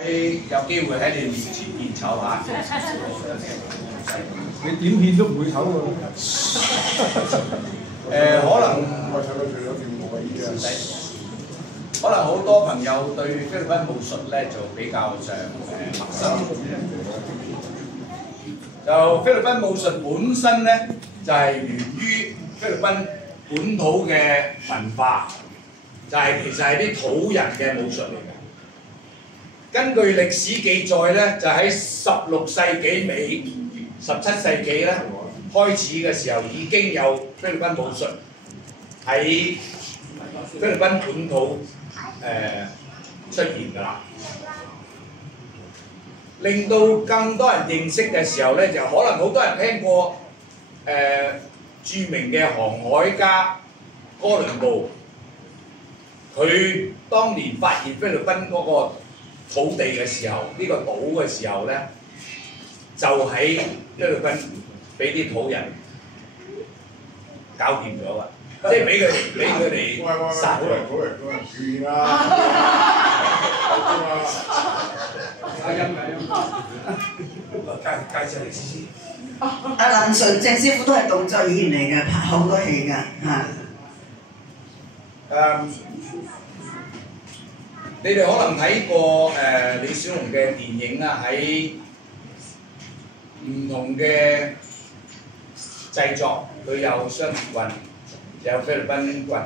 有機會喺你面前獻醜嚇，你點獻都唔會醜喎。可能好多朋友對菲律賓武術咧就比較上陌生。就菲律賓武術本身咧就係源於菲律賓本土嘅文化，就係其實係啲土人嘅武術嚟嘅。根據歷史記載咧，就喺16世紀尾、17世紀咧開始嘅時候已經有菲律賓武術喺菲律賓本土出現㗎啦。令到更多人認識嘅時候咧，就可能好多人聽過著名嘅航海家哥倫布，佢當年發現菲律賓嗰個土地嘅時候，呢個島嘅時候咧，就喺菲律賓俾啲土人搞掂咗㗎，即係俾佢哋殺咗。介紹歷史先。阿林純鄭師傅都係動作演員嚟嘅，拍好多戲㗎嚇。你哋可能睇過李小龍嘅電影啦，喺唔同嘅製作，佢有雙截棍，有菲律賓棍，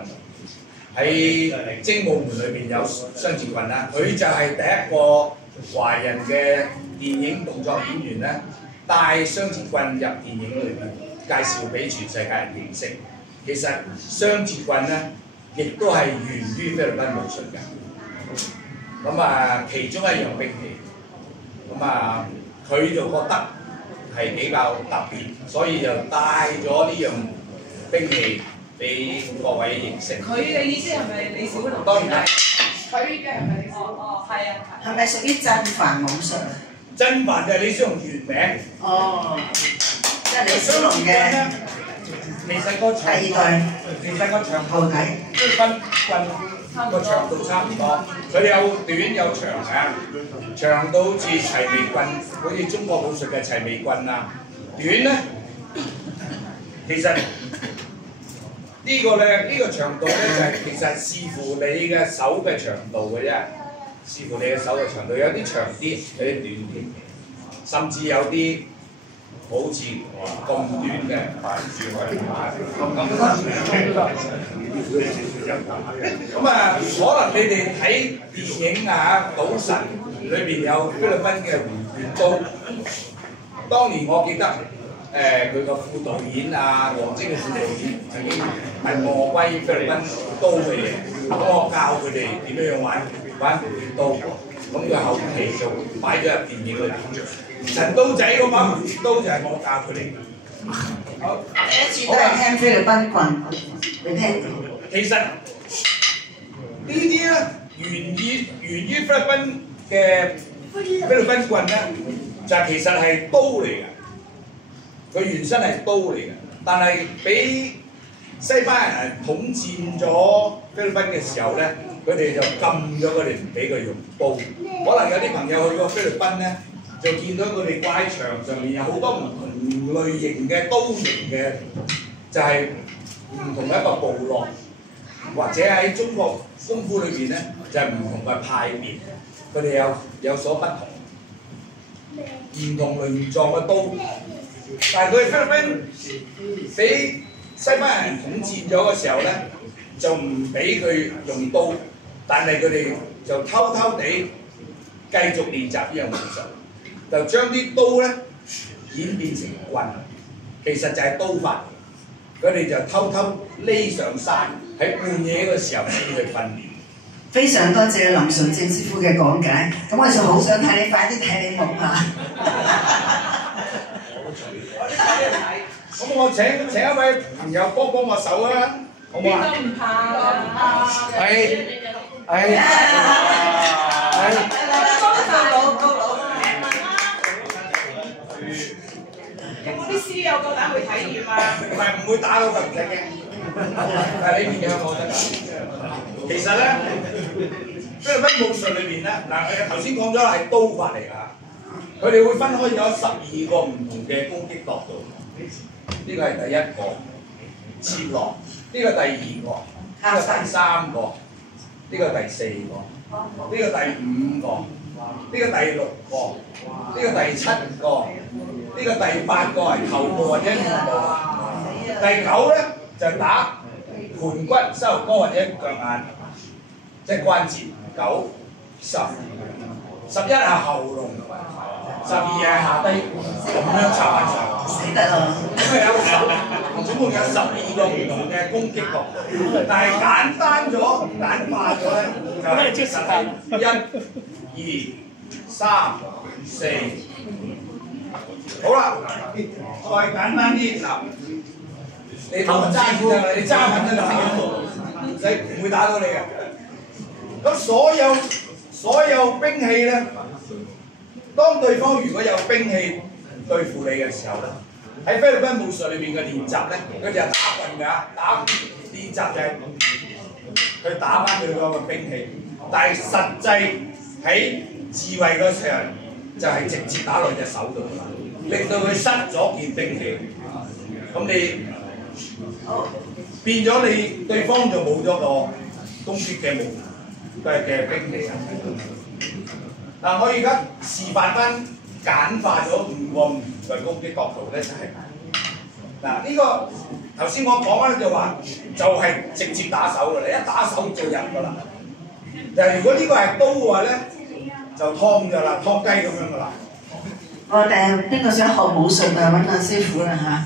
喺精武門裏邊有雙截棍啦。佢就係第一個華人嘅電影動作演員咧，帶雙截棍入電影裏邊，介紹俾全世界人認識。其實雙截棍咧，亦都係源於菲律賓武術嘅。咁啊，其中一樣兵器，咁啊，佢就覺得係比較特別，所以就帶咗呢樣兵器俾各位認識。佢嘅意思係咪李小龍？當然啦。佢嘅係咪李小龍？哦，係啊。係咪屬於真範武術啊？真範就係李小龍原名。哦，即係李小龍嘅其實個長度睇菲律賓棍個長度差唔多，佢有短有長嘅，長到好似齊眉棍，好似中國武術嘅齊眉棍啊。短咧，其實呢個咧呢個長度咧就係其實視乎你嘅手嘅長度嘅啫，視乎你嘅手嘅長度，有啲長啲，有啲短啲，甚至有啲好似咁短嘅。咁啊，可能你哋睇電影啊，《賭神》裏邊有菲律賓嘅回旋刀。當年我記得佢個副導演啊，黃晶嘅副導演曾經係磨歸菲律賓刀嘅嘢，咁我教佢哋點樣玩回旋刀。咁佢後期就擺咗入電影裏邊。陳刀仔嗰把回旋刀就係我教佢哋。好，第一次都係聽菲律賓棍，你聽？其實呢啲咧源於菲律賓嘅菲律賓棍咧，就係其實係刀嚟嘅，佢原身係刀嚟嘅，但係俾西班牙人統佔咗菲律賓嘅時候咧，佢哋就禁咗佢哋唔俾佢用刀。可能有啲朋友去過菲律賓咧，就見到佢哋掛喺牆上面有好多唔同類型嘅刀型嘅，就係唔同一個部落。或者喺中國功夫裏邊咧，就係唔同嘅派別，佢哋有所不同，唔同形狀嘅刀。但係佢菲律賓俾西班牙人統治咗嘅時候咧，就唔俾佢用刀，但係佢哋就偷偷地繼續練習呢樣武術，就將啲刀咧演變成棍，其實就係刀法。佢哋就偷偷匿上山，喺半夜嘅時候先去訓練。非常多謝林純正師傅嘅講解，咁我就好想睇你快啲睇你木下。咁我請一位朋友幫我手啊，好唔好啊？唔怕㗎。有冇啲師友夠膽去體驗啊？唔會打到佢唔使驚，但係呢邊嘅我得。其實咧，菲律賓武術裏邊咧，嗱頭先講咗係刀法嚟㗎，佢哋會分開咗12個唔同嘅攻擊角度。呢個係第一個切落，呢個第二個，呢個第三個，呢個第四個，呢個第5個，呢個第6個，呢個第7個，呢個第8個係頭部或者面部，第9咧就打盤骨、膝頭哥或者腳眼，即係關節。9、10、11係後龍，12係下低，咁樣插翻上。死得啦！總共有12個唔同嘅攻擊角度，但係簡化咗咧，就係1、2、3、4。好啦，再簡單啲嗱，你同我揸緊㗎，你揸緊得㗎，唔會打到你嘅。咁所有兵器咧，當對方如果有兵器對付你嘅時候咧，喺菲律賓武術裏邊嘅練習咧，佢就係打棍㗎，打練習就係去打翻佢嗰個兵器，但係實際喺自衛嗰時候就係直接打落隻手度啦，令到佢失咗件兵器，咁你變咗你對方就冇咗個攻擊嘅武嘅兵器。嗱，我而家示範翻簡化咗5個唔同嘅攻擊角度咧，就係嗱呢個頭先我講咧就話就係直接打手㗎啦，一打手就入㗎啦。但係如果呢個係刀嘅話咧，就劏㗎啦，劏雞咁樣㗎啦。我哋邊個想學武術啊？揾阿師傅啦嚇。